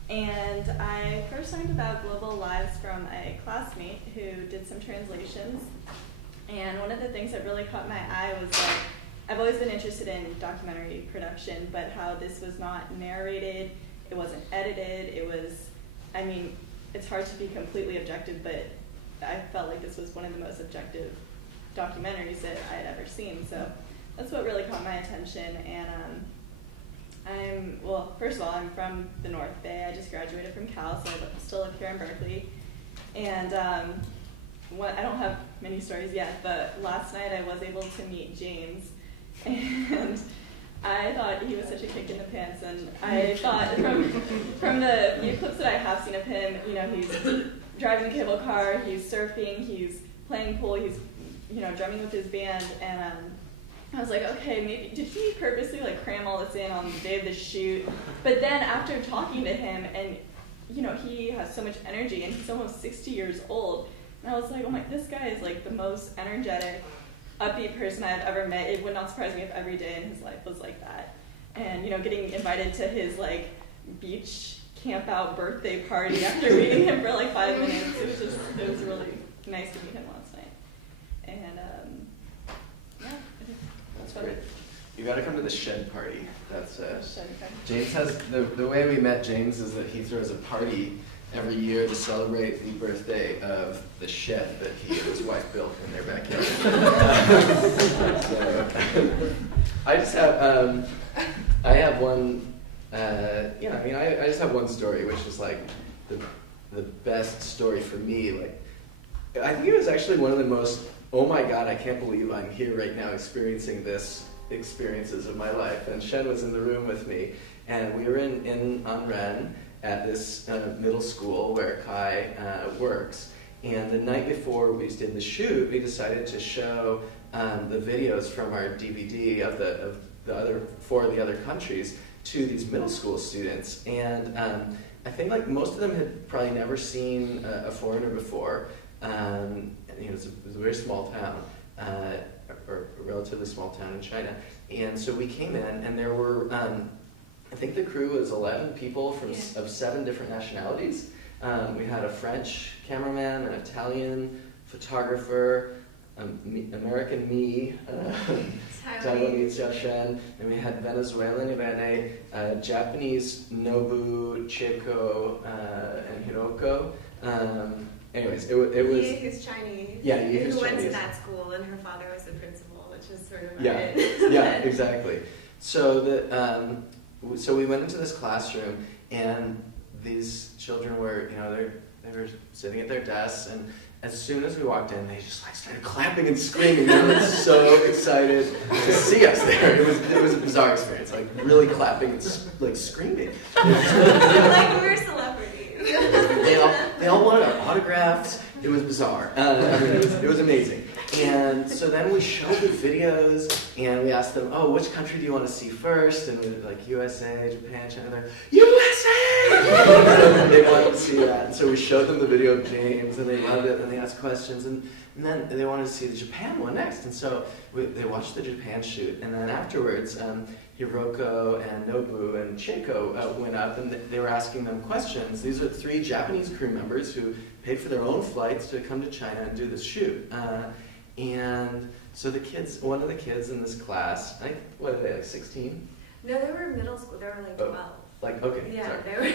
and I first learned about Global Lives from a classmate who did some translations. And one of the things that really caught my eye was like, I've always been interested in documentary production, but how this was not narrated, it wasn't edited, it was, I mean, it's hard to be completely objective, but I felt like this was one of the most objective documentaries that I had ever seen. So that's what really caught my attention. And first of all, I'm from the North Bay. I just graduated from Cal, so I still live here in Berkeley. And I don't have many stories yet, but last night I was able to meet James, and I thought he was such a kick in the pants. And I thought from the few clips that I have seen of him, you know, he's driving the cable car, he's surfing, he's playing pool, he's, you know, drumming with his band, and I was like, okay, maybe, did he purposely cram all this in on the day of the shoot? But then after talking to him, and you know, he has so much energy, and he's almost 60 years old, and I was like, oh my, this guy is the most energetic, upbeat person I've ever met. It would not surprise me if every day in his life was like that. And you know, getting invited to his beach camp out birthday party after meeting him for 5 minutes, it was really nice to meet him last night. And yeah. That's great. You got to come to the shed party. That's shed party. James has the way we met James is that he throws a party every year to celebrate the birthday of the shed that he and his wife built in their backyard. So, I just have, I have one, I just have one story, which is like the best story for me. Like, I think it was actually one of the most, oh my God, I can't believe I'm here right now experiencing this experiences of my life. And Shen was in the room with me, and we were on Ren at this middle school where Kai works. And the night before we did the shoot, we decided to show the videos from our DVD of the other 4 of the other countries to these middle school students. And I think like most of them had probably never seen a foreigner before. And, it was a very small town, or a relatively small town in China. And so we came in, and there were, I think the crew was 11 people of 7 different nationalities. We had a French cameraman, an Italian photographer, American me, Taiwanese Jiashen, and we had Venezuelan Ivane, Japanese Nobu, Chieko, and Hiroko. Anyways, it was... Yi, who's Chinese. Yeah, Yi, who's who went Chinese. to that school, and her father was the principal, which is sort of yeah, it. yeah, exactly. So so we went into this classroom, and these children were, they were sitting at their desks, and as soon as we walked in, they just like started clapping and screaming. They were so excited to see us there. It was a bizarre experience, like really clapping and like screaming. Like we're celebrities. They all wanted our autographs. It was bizarre. It was amazing. And so then we showed the videos, and we asked them, oh, which country do you want to see first? And we were like, USA, Japan, China. They're, USA! They wanted to see that. And so we showed them the video of James, and they loved it, and they asked questions. And then they wanted to see the Japan one next. And so they watched the Japan shoot. And then afterwards, Hiroko and Nobu and Chieko went up, and they were asking them questions. These are 3 Japanese crew members who paid for their own flights to come to China and do this shoot. And so one of the kids in this class, what are they, like 16? No, they were middle school. They were like 12. Okay, yeah, sorry.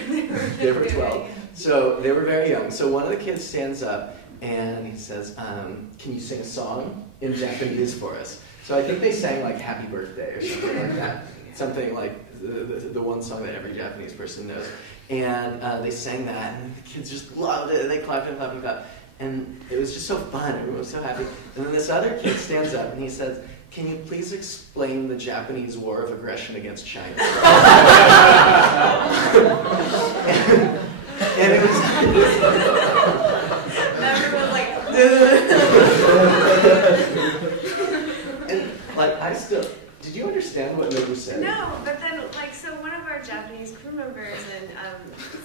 They were 12. So they were very young. So one of the kids stands up and he says, can you sing a song in Japanese for us? So I think they sang like Happy Birthday or something like that. Something like the one song that every Japanese person knows. And they sang that, and the kids just loved it. And they clapped and clapped and clapped. And it was just so fun. Everyone was so happy. And then this other kid stands up and he says, can you please explain the Japanese war of aggression against China? and it was... Everyone like... and like, I still... Did you understand what Nobu said? No, but then, so one of our Japanese crew members and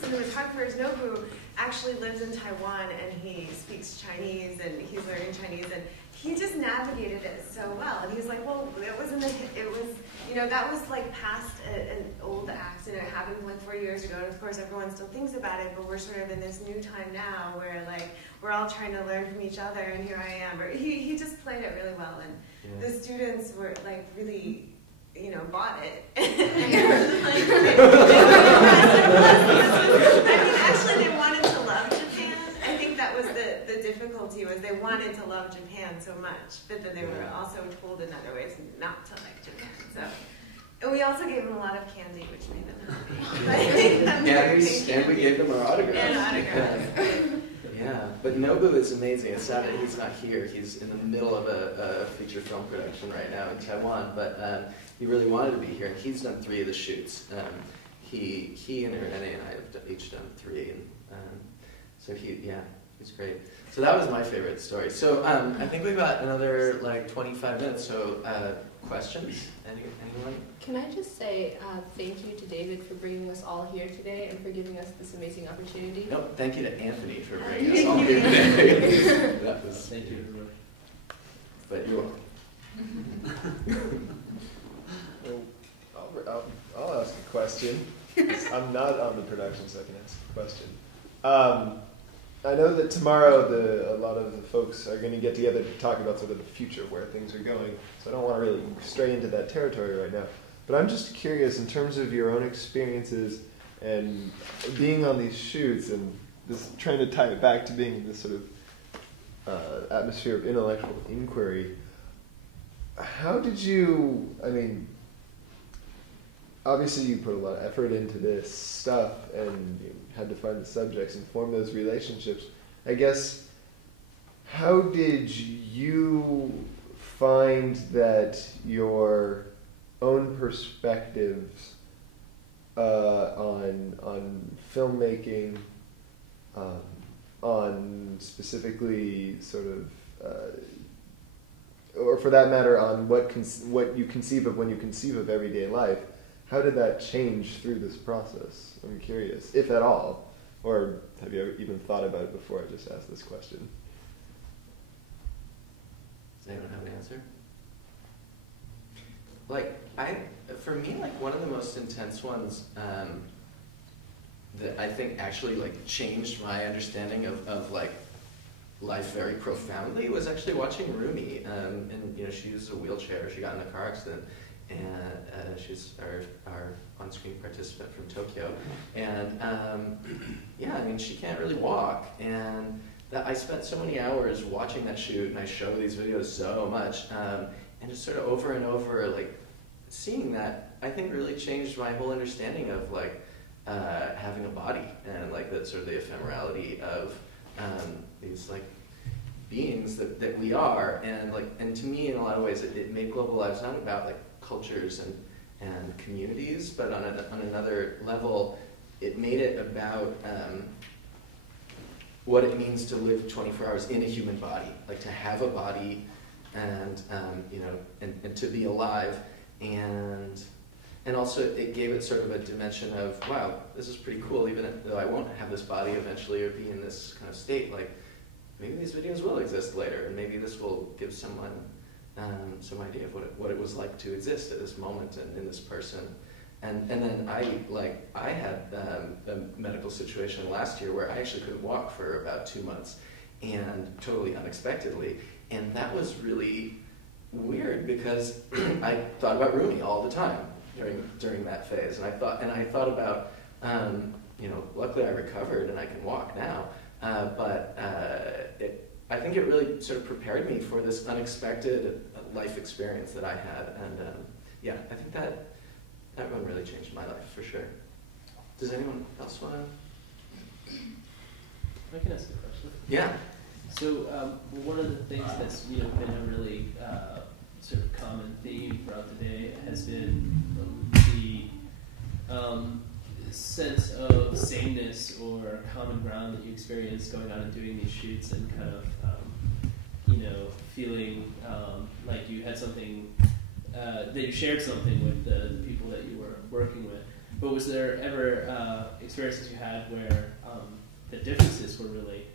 cinematographers, Nobu, actually lives in Taiwan, and he speaks Chinese, and he's learning Chinese, and he just navigated it so well. And he was like, well, that was like past an old accident. It happened like 4 years ago, and of course everyone still thinks about it, but we're sort of in this new time now where like we're all trying to learn from each other, and here I am. He just played it really well, and the students were like really, bought it. Actually they wanted to love Japan. I think that was the difficulty, was they wanted to love Japan so much, but then they were also told in other ways not to like Japan. So, and we also gave them a lot of candy, which made them happy. And we gave them our autographs. And autographs. Yeah, but Nobu is amazing. It's sad that he's not here. He's in the middle of a feature film production right now in Taiwan, but he really wanted to be here, and he's done 3 of the shoots. He and Renee and I have each done 3, and so he's great. So that was my favorite story. So I think we've got another like 25 minutes. So questions? Anyone? Can I just say thank you to David for bringing us all here today and for giving us this amazing opportunity? No, thank you to Anthony for bringing us all here today. That was, thank you. But you're Well, I'll ask a question. I'm not on the production, so I can ask a question. I know that tomorrow a lot of the folks are going to get together to talk about sort of the future of where things are going, so I don't want to really stray into that territory right now. But I'm just curious, in terms of your own experiences and being on these shoots and this trying to tie it back to being in this sort of atmosphere of intellectual inquiry. How did you? I mean, obviously you put a lot of effort into this stuff, and you had to find the subjects and form those relationships. I guess, how did you find that your own perspectives on filmmaking, on specifically sort of, or for that matter, on what you conceive of when you conceive of everyday life, how did that change through this process? I'm curious, if at all, or have you ever even thought about it before I just asked this question? Does anyone have an answer? Like, for me, like, one of the most intense ones that I think actually, like, changed my understanding of like, life very profoundly was actually watching Rumi. And, you know, she uses a wheelchair. She got in a car accident. And she's our on-screen participant from Tokyo. And, yeah, I mean, she can't really walk. And I spent so many hours watching that shoot, and I show these videos so much. And just sort of over and over, like, seeing that, I think really changed my whole understanding of, like, having a body and, like, that sort of the ephemerality of these, like, beings that we are. And to me, in a lot of ways, it made Global Lives not about, like, cultures and communities, but on another level, it made it about what it means to live 24 hours in a human body, like to have a body, and you know, and to be alive, and also it gave it sort of a dimension of, wow, this is pretty cool, even though I won't have this body eventually or be in this kind of state. Like, maybe these videos will exist later, and maybe this will give someone some idea of what it was like to exist at this moment and in this person. And then I had a medical situation last year where I actually couldn't walk for about 2 months, and totally unexpectedly. And that was really weird because I thought about Rumi all the time during that phase. And I thought about, you know, luckily I recovered and I can walk now. But I think it really sort of prepared me for this unexpected life experience that I had. And yeah, I think that one really changed my life for sure. Does anyone else want to? I can ask a question. Yeah. So one of the things that's been a really sort of common theme throughout the day has been the sense of sameness or common ground that you experience going out and doing these shoots, and kind of feeling like you had something that you shared something with the people that you were working with. But was there ever experiences you had where the differences were really